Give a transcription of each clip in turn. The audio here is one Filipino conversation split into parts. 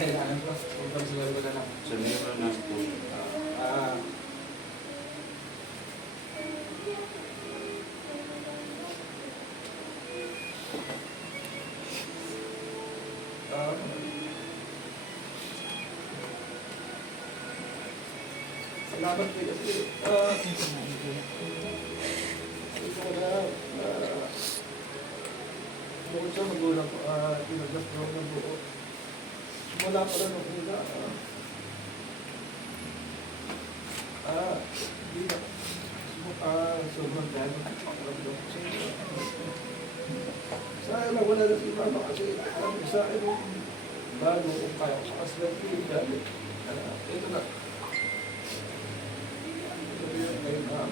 Kailangan ko. Kung pagsugal ko na lang. Sa meron na po. Ah. Salamat po kasi ito na bukod sa magulang ko, tinagas ko ng buo. Wala pa rin ako nila. Hindi na. Sobrang dahil magpapakaramdam ko sa inyo. Sayang lang wala na si Mama kasi alam ko sa akin bago kung kaya ko makaslan ko yung dahil. Ito na.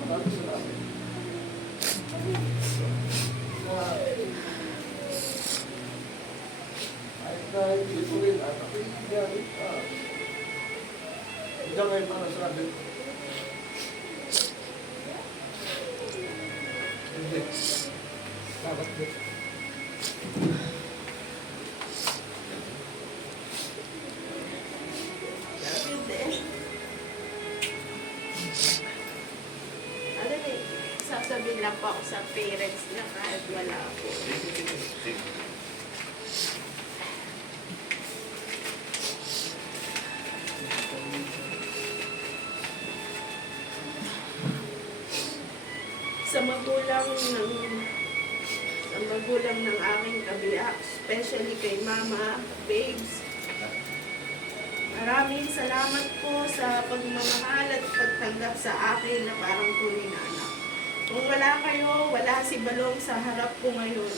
Maraming salamat. Kahit ito rin at ako yung nangyari. Diyan ngayon para sa akin. Hindi. Bakit din? Sasabihin lang po ako sa parents niya kahit wala ako. Sa magulang ng aking kabiyak, especially kay Mama, Babes. Maraming salamat po sa pagmamahal at pagtanggap sa akin na parang tunay na anak. Kung wala kayo, wala si Balong sa harap ko ngayon.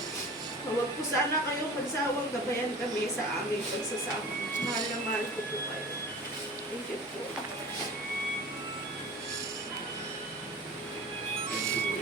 Huwag po sana kayong magsawang gabayan kami sa aming pagsasama. Mahal na mahal ko po kayo.